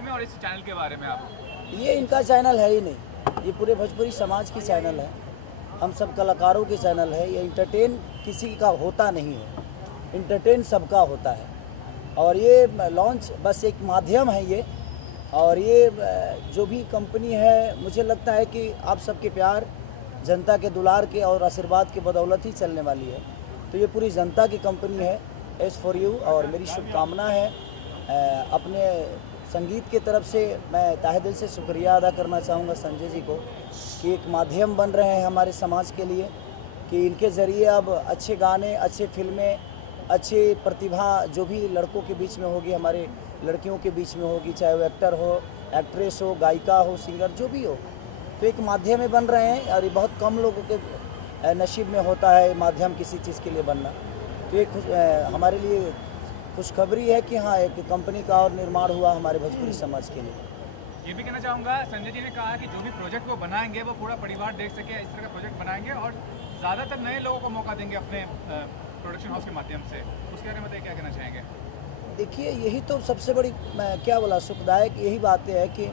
बारे में और इस चैनल के बारे में आप? ये इनका चैनल है ही नहीं, ये पूरे भोजपुरी समाज की चैनल है, हम सब कलाकारों की चैनल है। ये इंटरटेन किसी का होता नहीं है, इंटरटेन सबका होता है। और ये लॉन्च बस एक माध्यम है ये, और ये जो भी कंपनी है मुझे लगता है कि आप सबके प्यार, जनता के दुलार के और आशीर्वाद के बदौलत ही चलने वाली है। तो ये पूरी जनता की कंपनी है, एस फॉर यू। और मेरी शुभकामना है अपने संगीत के तरफ से मैं तहे दिल से शुक्रिया अदा करना चाहूँगा संजय जी को कि एक माध्यम बन रहे हैं हमारे समाज के लिए, कि इनके ज़रिए अब अच्छे गाने, अच्छे फिल्में, अच्छे प्रतिभा जो भी लड़कों के बीच में होगी, हमारे लड़कियों के बीच में होगी, चाहे वो एक्टर हो, एक्ट्रेस हो, गायिका हो, सिंगर जो भी हो, तो एक माध्यम में बन रहे हैं। और ये बहुत कम लोगों के नसीब में होता है माध्यम किसी चीज़ के लिए बनना। तो ये हमारे लिए खुशखबरी है कि हाँ, एक कंपनी का और निर्माण हुआ हमारे भोजपुरी समाज के लिए। ये भी कहना चाहूँगा, संजय जी ने कहा कि जो भी प्रोजेक्ट वो बनाएंगे वो पूरा परिवार देख सके, इस तरह का प्रोजेक्ट बनाएंगे और ज़्यादातर नए लोगों को मौका देंगे अपने प्रोडक्शन हाउस के माध्यम से। उसके बारे में क्या कहना चाहेंगे? देखिए, यही तो सबसे बड़ी, मैं क्या बोला, सुखदायक यही बातें है कि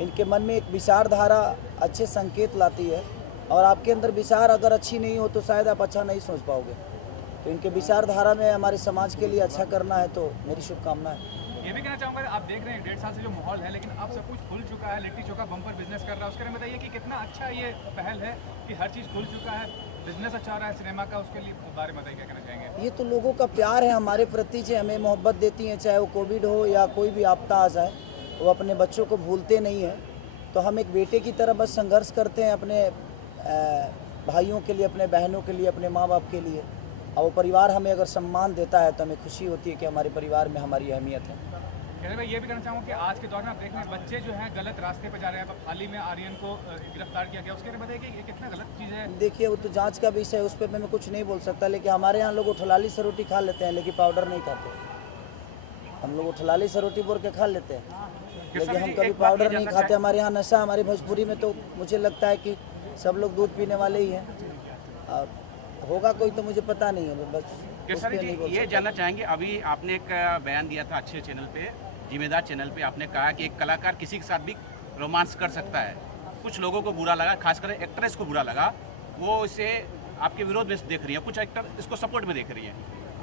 इनके मन में एक विचारधारा अच्छे संकेत लाती है, और आपके अंदर विचार अगर अच्छी नहीं हो तो शायद आप अच्छा नहीं सोच पाओगे। तो इनके विचारधारा में हमारे समाज के लिए अच्छा करना है, तो मेरी शुभकामना है। ये भी कहना चाहूँगा, आप देख रहे हैं 1.5 साल से जो माहौल है, लेकिन अब सब कुछ खुल चुका है, लिट्टी चोखा बम्पर बिजनेस कर रहा है। उसके बारे में बताइए कि कितना अच्छा ये पहल है कि हर चीज़ खुल चुका है, बिजनेस अच्छा रहा है सिनेमा का, उसके लिए बारे में बताइए क्या कहना चाहेंगे? ये तो लोगों का प्यार है हमारे प्रति, जो हमें मोहब्बत देती हैं, चाहे वो कोविड हो या कोई भी आपदा आ जाए, वो अपने बच्चों को भूलते नहीं हैं। तो हम एक बेटे की तरह बस संघर्ष करते हैं अपने भाइयों के लिए, अपने बहनों के लिए, अपने माँ बाप के लिए। और वो परिवार हमें अगर सम्मान देता है तो हमें खुशी होती है कि हमारे परिवार में हमारी अहमियत है। कहने भाई, ये भी कहना चाहूँगा कि आज के दौर में आप देख रहे हैं बच्चे जो हैं गलत रास्ते पर जा रहे हैं। अब हाल ही में आर्यन को गिरफ्तार किया गया, उसके बारे में बताइए कि ये कितना गलत चीज़ है? देखिए, वो तो जांच का विषय है, उस पर मैं कुछ नहीं बोल सकता। लेकिन हमारे यहाँ लोग उठलाली से रोटी खा लेते हैं, लेकिन पाउडर नहीं खाते। हम लोग उठलाली से रोटी बोल के खा लेते हैं, लेकिन हम कभी पाउडर नहीं खाते। हमारे यहाँ नशा, हमारी भोजपुरी में तो मुझे लगता है कि सब लोग दूध पीने वाले ही हैं, और होगा कोई तो मुझे पता नहीं है, बस उस पे नहीं बोल ये सकता। जानना चाहेंगे, अभी आपने एक बयान दिया था अच्छे चैनल पे, जिम्मेदार चैनल पे, आपने कहा कि एक कलाकार किसी के साथ भी रोमांस कर सकता है। कुछ लोगों को बुरा लगा, खासकर एक्ट्रेस को बुरा लगा, वो इसे आपके विरोध में देख रही है, कुछ एक्टर इसको सपोर्ट में देख रही है।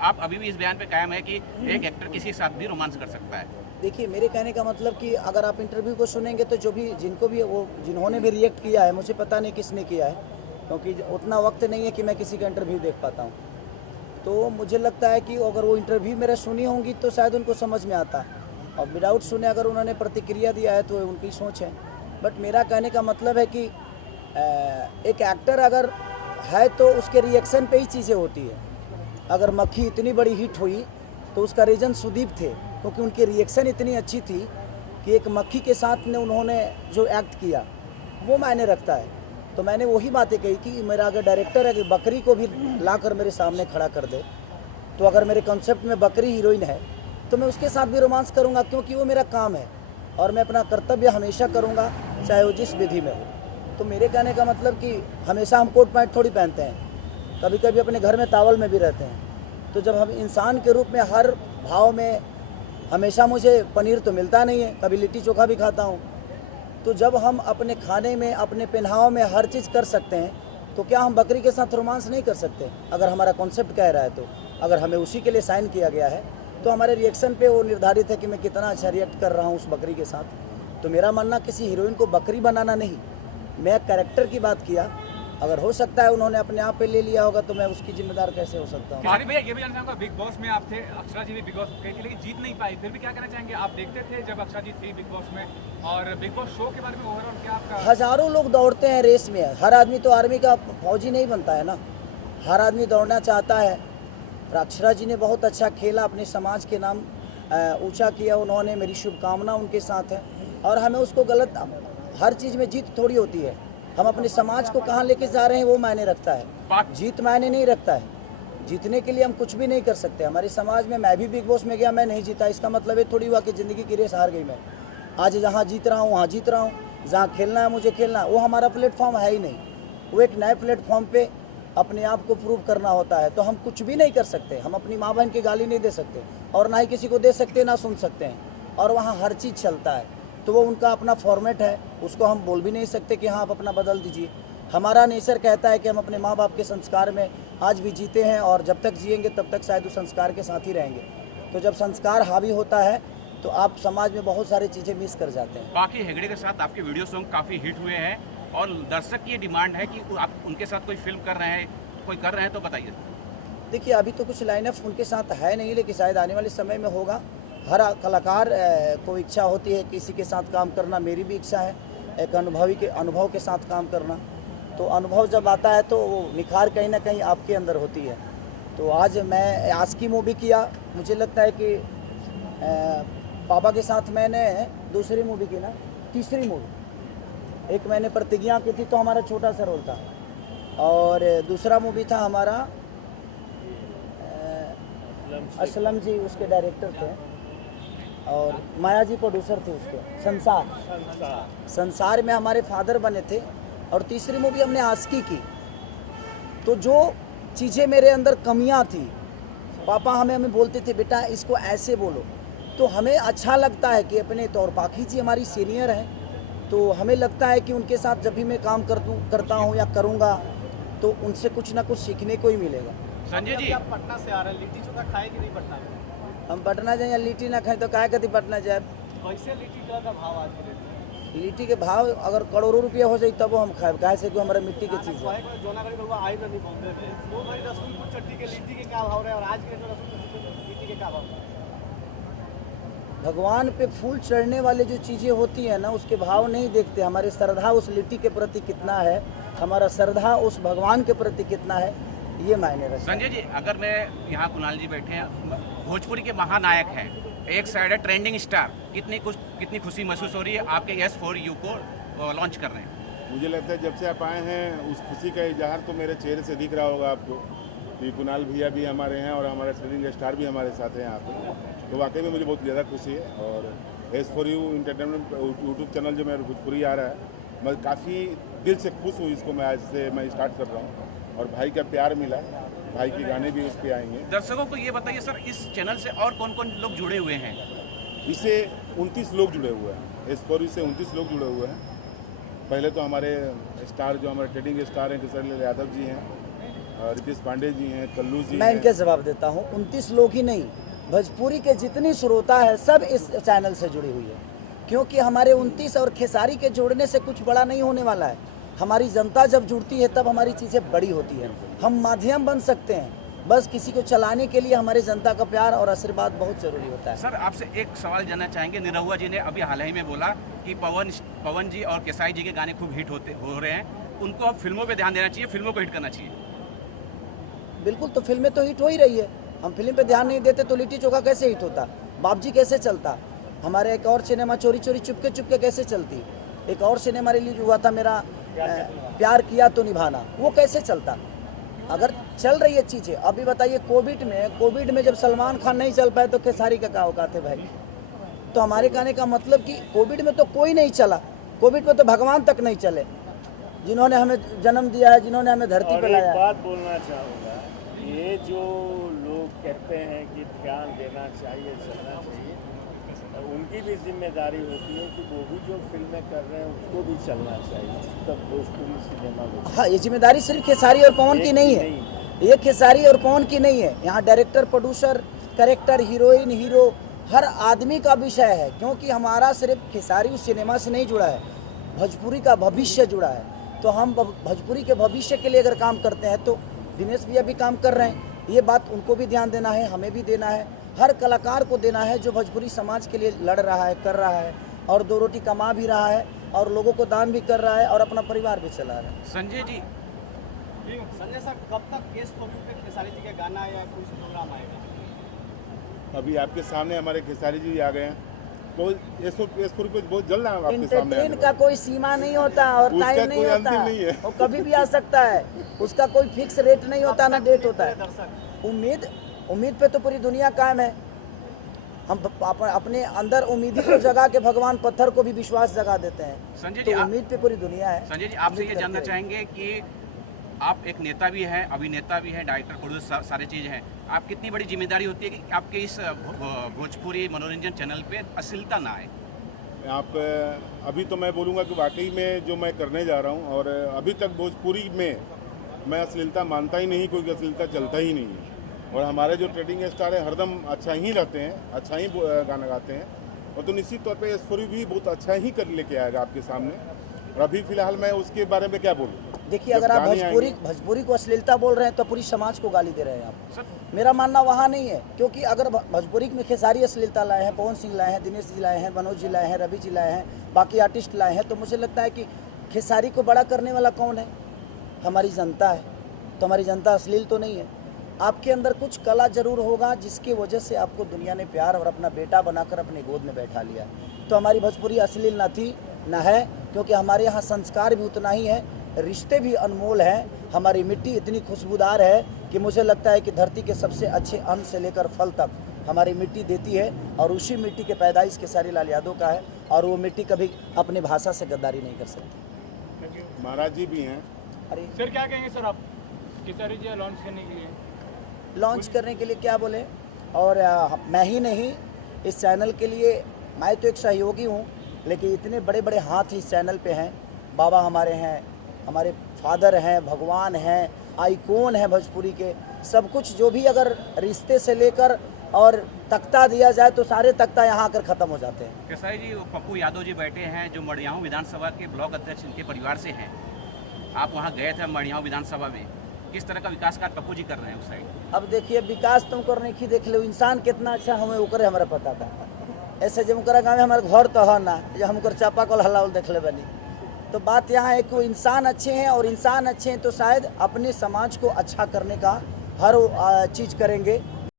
आप अभी भी इस बयान पे कायम है कि एक एक्टर किसी के साथ भी रोमांस कर सकता है? देखिए, मेरे कहने का मतलब कि अगर आप इंटरव्यू को सुनेंगे तो जो भी, जिनको भी वो, जिन्होंने भी रिएक्ट किया है, मुझे पता नहीं किसने किया है, क्योंकि उतना वक्त नहीं है कि मैं किसी का इंटरव्यू देख पाता हूँ। तो मुझे लगता है कि अगर वो इंटरव्यू मेरा सुनी होंगी तो शायद उनको समझ में आता, और विदाउट सुने अगर उन्होंने प्रतिक्रिया दिया है तो उनकी सोच है। बट मेरा कहने का मतलब है कि एक एक्टर अगर है तो उसके रिएक्शन पे ही चीज़ें होती है। अगर मक्खी इतनी बड़ी हिट हुई तो उसका रीज़न सुदीप थे, क्योंकि उनकी रिएक्शन इतनी अच्छी थी कि एक मक्खी के साथ ने उन्होंने जो एक्ट किया वो मायने रखता है। तो मैंने वही बातें कही कि मेरा अगर डायरेक्टर अगर बकरी को भी लाकर मेरे सामने खड़ा कर दे, तो अगर मेरे कॉन्सेप्ट में बकरी हीरोइन है तो मैं उसके साथ भी रोमांस करूंगा, क्योंकि वो मेरा काम है और मैं अपना कर्तव्य हमेशा करूंगा, चाहे वो जिस विधि में हो। तो मेरे कहने का मतलब कि हमेशा हम कोट पैंट थोड़ी पहनते हैं, कभी कभी अपने घर में तावल में भी रहते हैं। तो जब हम इंसान के रूप में हर भाव में, हमेशा मुझे पनीर तो मिलता नहीं है, कभी लिट्टी चोखा भी खाता हूँ। तो जब हम अपने खाने में, अपने पहनाव में हर चीज़ कर सकते हैं, तो क्या हम बकरी के साथ रोमांस नहीं कर सकते? अगर हमारा कॉन्सेप्ट कह रहा है तो, अगर हमें उसी के लिए साइन किया गया है तो हमारे रिएक्शन पे वो निर्धारित है कि मैं कितना अच्छा रिएक्ट कर रहा हूँ उस बकरी के साथ। तो मेरा मानना किसी हीरोइन को बकरी बनाना नहीं, मैं कैरेक्टर की बात किया। अगर हो सकता है उन्होंने अपने आप पे ले लिया होगा तो मैं उसकी जिम्मेदार कैसे हो सकता हूँ? किशोरी भैया, ये भी जानना चाहूँगा, बिग बॉस में आप थे, अक्षरा जी भी बिग बॉस गई थी लेकिन जीत नहीं पाई, फिर भी क्या कहना चाहेंगे? आप देखते थे जब अक्षरा जी थी बिग बॉस में, और बिग बॉस शो के बारे में ओवरऑल क्या आपका? हज़ारों लोग दौड़ते हैं रेस में, हर आदमी तो आर्मी का फौजी नहीं बनता है ना, हर आदमी दौड़ना चाहता है। अक्षरा जी ने बहुत अच्छा खेला, अपने समाज के नाम ऊंचा किया उन्होंने, मेरी शुभकामना उनके साथ है। और हमें उसको गलत, हर चीज़ में जीत थोड़ी होती है, हम अपने समाज को कहाँ लेके जा रहे हैं वो मायने रखता है, जीत मायने नहीं रखता है। जीतने के लिए हम कुछ भी नहीं कर सकते। हमारे समाज में, मैं भी बिग बॉस में गया, मैं नहीं जीता, इसका मतलब ये थोड़ी हुआ कि ज़िंदगी की रेस हार गई मैं। आज जहाँ जीत रहा हूँ वहाँ जीत रहा हूँ, जहाँ खेलना है मुझे खेलना, वो हमारा प्लेटफॉर्म है ही नहीं। वो एक नए प्लेटफॉर्म पे अपने आप को प्रूव करना होता है। तो हम कुछ भी नहीं कर सकते, हम अपनी माँ बहन की गाली नहीं दे सकते, और ना ही किसी को दे सकते, ना सुन सकते हैं, और वहाँ हर चीज़ चलता है। तो वो उनका अपना फॉर्मेट है, उसको हम बोल भी नहीं सकते कि हाँ आप अपना बदल दीजिए। हमारा नेचर कहता है कि हम अपने माँ बाप के संस्कार में आज भी जीते हैं और जब तक जिएंगे तब तक शायद उस संस्कार के साथ ही रहेंगे। तो जब संस्कार हावी होता है तो आप समाज में बहुत सारी चीज़ें मिस कर जाते हैं। बाकी हेगड़े के साथ आपके वीडियो सॉन्ग काफ़ी हिट हुए हैं और दर्शक की ये डिमांड है कि आप उनके साथ कोई फिल्म कर रहे हैं, कोई कर रहे हैं तो बताइए। देखिए अभी तो कुछ लाइनअप उनके साथ है नहीं, लेकिन शायद आने वाले समय में होगा। हर कलाकार को इच्छा होती है किसी के साथ काम करना, मेरी भी इच्छा है एक अनुभव के साथ काम करना। तो अनुभव जब आता है तो वो निखार कहीं ना कहीं आपके अंदर होती है। तो आज मैं आस्की मूवी किया, मुझे लगता है कि पापा के साथ मैंने दूसरी मूवी की ना, तीसरी मूवी, एक मैंने प्रतिज्ञा की थी तो हमारा छोटा सा रोल था, और दूसरा मूवी था हमारा असलम जी उसके डायरेक्टर थे और माया जी प्रोड्यूसर थे उसके। संसार में हमारे फादर बने थे, और तीसरी मूवी हमने आस्की की। तो जो चीज़ें मेरे अंदर कमियां थी, पापा हमें बोलते थे बेटा इसको ऐसे बोलो, तो हमें अच्छा लगता है कि अपने तौर पाखी जी हमारी सीनियर हैं, तो हमें लगता है कि उनके साथ जब भी मैं काम करता हूँ या करूँगा तो उनसे कुछ ना कुछ सीखने को ही मिलेगा। संजय जी, आप पटना से आ रहे हैं, लिट्टी चोखा खाए कि नहीं पटना में? हम पटना जाए या लिट्टी ना खाएं तो काहे कति पटना जाए। कैसे लिट्टी चोखा का भाव आज के रेट में? लिट्टी के भाव अगर करोड़ों रुपया हो जाए तब हम खाए, काहे से कि हमारा मिट्टी की चीज़ है। जोनागढ़ी बलुआ आई नहीं बोलते थे वो भाई रसूलपुर चट्टी के लिट्टी के क्या भाव रहे और आज के रेट में रसूलपुर लिट्टी के क्या भाव रहे? भगवान पे फूल चढ़ने वाले जो चीज़ें होती हैं ना उसके भाव नहीं देखते, हमारी श्रद्धा उस लिट्टी के प्रति कितना है, हमारा श्रद्धा उस भगवान के प्रति कितना है, ये मायने रखता है। संजय जी, अगर मैं यहाँ कुणाल जी बैठे हैं, भोजपुरी के महानायक हैं, एक साइड है ट्रेंडिंग स्टार, कितनी खुशी महसूस हो रही है आपके S4U को लॉन्च कर रहे हैं? मुझे लगता है जब से आप आए हैं उस खुशी का इजहार तो मेरे चेहरे से दिख रहा होगा आपको कि कुणाल भैया भी हमारे हैं और हमारा ट्रेंडिंग स्टार भी हमारे साथ हैं यहाँ पे। तो वाकई में मुझे बहुत ज़्यादा खुशी है। और S4U इंटरटेनमेंट यूट्यूब चैनल जो मेरा भोजपुरी आ रहा है, मैं काफ़ी दिल से खुश हूँ। इसको मैं आज से मैं स्टार्ट कर रहा हूँ और भाई का प्यार मिला, भाई के गाने भी उस पर आएंगे। दर्शकों को ये बताइए सर, इस चैनल से और कौन कौन लोग जुड़े हुए हैं? इससे 29 लोग जुड़े हुए हैं, S4U से 29 लोग जुड़े हुए हैं। पहले तो हमारे स्टार जो हमारे ट्रेडिंग स्टार हैं किशोर यादव जी हैं, रितेश पांडे जी हैं, कल्लू जी मैं इनके जवाब देता हूँ। 29 लोग ही नहीं, भोजपुरी के जितनी श्रोता है सब इस चैनल से जुड़ी हुई है, क्योंकि हमारे 29 और खेसारी के जोड़ने से कुछ बड़ा नहीं होने वाला है। हमारी जनता जब जुड़ती है तब हमारी चीज़ें बड़ी होती है। हम माध्यम बन सकते हैं, बस किसी को चलाने के लिए हमारे जनता का प्यार और आशीर्वाद बहुत ज़रूरी होता है। सर, आपसे एक सवाल जानना चाहेंगे। निरहुआ जी ने अभी हाल ही में बोला कि पवन जी और केसारी जी के गाने खूब हिट हो रहे हैं, उनको अब फिल्मों पे ध्यान देना चाहिए, फिल्मों को हिट करना चाहिए। बिल्कुल, तो फिल्में तो हिट हो ही रही है। हम फिल्म पे ध्यान नहीं देते तो लिट्टी चोखा कैसे हिट होता, बाबजी कैसे चलता, हमारे एक और सिनेमा चोरी चोरी चुपके चुपके कैसे चलती, एक और सिनेमा रिलीज हुआ था मेरा प्यार किया तो निभाना, वो कैसे चलता। अगर चल रही है चीज़ें, अभी बताइए कोविड में जब सलमान खान नहीं चल पाए तो खेसारी का क्या औकात है भाई। तो हमारे कहने का मतलब कि कोविड में तो कोई नहीं चला, कोविड में तो भगवान तक नहीं चले, जिन्होंने हमें जन्म दिया है, जिन्होंने हमें धरती पर लाया है। बात बोलना चाहूँगा, ये जो लोग कहते हैं कि ध्यान देना चाहिए, चलना चाहिए, उनकी भी जिम्मेदारी होती है कि वो भी जो फिल्में कर रहे हैं उसको भी चलना चाहिए, तब भोजपुरी सिनेमा को। हाँ, ये जिम्मेदारी सिर्फ खेसारी और पवन की नहीं है, ये खेसारी और पवन की नहीं है, यहाँ director, producer, character, heroine, hero, हर आदमी का विषय है। क्योंकि हमारा सिर्फ खेसारी उस सिनेमा से नहीं जुड़ा है, भोजपुरी का भविष्य जुड़ा है। तो हम भोजपुरी के भविष्य के लिए अगर काम करते हैं तो दिनेश भैया भी काम कर रहे हैं, ये बात उनको भी ध्यान देना है, हमें भी देना है, हर कलाकार को देना है जो भोजपुरी समाज के लिए लड़ रहा है, कर रहा है और दो रोटी कमा भी रहा है और लोगों को दान भी कर रहा है और अपना परिवार भी चला रहा है। संजय जी, संजय सर, कब तक S4U पे खेसारी जी का गाना या कोई प्रोग्राम आएगा? अभी आपके सामने हमारे खेसारी जी आ गए हैं, तो S4U पे बहुत जल्द आपके सामने एंटरटेन आने का कोई सीमा नहीं होता और उसका टाइम नहीं कोई होता, अंतिम नहीं है। वो कभी भी आ सकता है, उसका कोई फिक्स रेट नहीं होता, ना डेट होता है। दर्शक उम्मीद पे तो पूरी दुनिया कायम है। हम अपने अंदर उम्मीद को जगा के भगवान पत्थर को भी विश्वास जगा देते हैं। संजय जी, तो उम्मीद पे पूरी दुनिया है। संजय जी, आपसे ये जानना चाहेंगे कि आप एक नेता भी हैं, अभिनेता भी हैं, डायरेक्टर, प्रोड्यूसर, सारी चीज़ें हैं, आप कितनी बड़ी जिम्मेदारी होती है कि आपके इस भोजपुरी मनोरंजन चैनल पे अश्लीलता ना आए? आप अभी तो मैं बोलूँगा कि वाकई में जो मैं करने जा रहा हूँ, और अभी तक भोजपुरी में मैं अश्लीलता मानता ही नहीं, क्योंकि अश्लीलता चलता ही नहीं है। और हमारे जो ट्रेडिंग स्टार है हरदम अच्छा ही रहते हैं, अच्छा ही गाना गाते हैं, और तो निश्चित तौर पे एस4यू भी बहुत अच्छा ही कर लेके आएगा आपके सामने। और अभी फिलहाल मैं उसके बारे में क्या बोलूँ। देखिए, अगर आप भोजपुरी को अश्लीलता बोल रहे हैं तो पूरी समाज को गाली दे रहे हैं आप। मेरा मानना वहाँ नहीं है, क्योंकि अगर भोजपुरी में खेसारी अश्लीलता लाए हैं, पवन सिंह लाए हैं, दिनेश जी लाए हैं, मनोज जी लाए हैं, रवि जी लाए हैं, बाकी आर्टिस्ट लाए हैं, तो मुझे लगता है कि खेसारी को बड़ा करने वाला कौन है? हमारी जनता है। तो हमारी जनता अश्लील तो नहीं है। आपके अंदर कुछ कला जरूर होगा जिसकी वजह से आपको दुनिया ने प्यार और अपना बेटा बनाकर अपने गोद में बैठा लिया। तो हमारी भोजपुरी अश्लील ना थी ना है, क्योंकि हमारे यहाँ संस्कार भी उतना ही है, रिश्ते भी अनमोल हैं। हमारी मिट्टी इतनी खुशबूदार है कि मुझे लगता है कि धरती के सबसे अच्छे अन्न से लेकर फल तक हमारी मिट्टी देती है, और उसी मिट्टी के पैदाइश खेसारी लाल यादव का है, और वो मिट्टी कभी अपनी भाषा से गद्दारी नहीं कर सकती। महाराज जी भी हैं। अरे सर क्या कहेंगे सर आप खेसारी जी लॉन्च करने के लिए? लॉन्च करने के लिए क्या बोले, और मैं ही नहीं, इस चैनल के लिए मैं तो एक सहयोगी हूँ, लेकिन इतने बड़े बड़े हाथ इस चैनल पे हैं। बाबा हमारे हैं, हमारे फादर हैं, भगवान हैं, आइकॉन हैं भोजपुरी के। सब कुछ जो भी अगर रिश्ते से लेकर और तख्ता दिया जाए तो सारे तख्ता यहाँ आकर ख़त्म हो जाते हैं। खेसारी जी, पप्पू यादव जी बैठे हैं जो मड़ियाहू विधानसभा के ब्लॉक अध्यक्ष इनके परिवार से हैं। आप वहाँ गए थे मड़ियाहू विधानसभा में, किस तरह का विकास कार्य पप्पू जी कर रहे हैं उस साइड? अब देखिए, विकास तुम करने की देख लो, इंसान कितना अच्छा हमें ओकरे हमारा पता था। ऐसे जब ओकरा गाँव में हमारे घर तो है ना, जब हम चापा कल हलावल देख ले बनी। तो बात यहाँ है कि इंसान अच्छे हैं, और इंसान अच्छे हैं तो शायद अपने समाज को अच्छा करने का हर चीज़ करेंगे।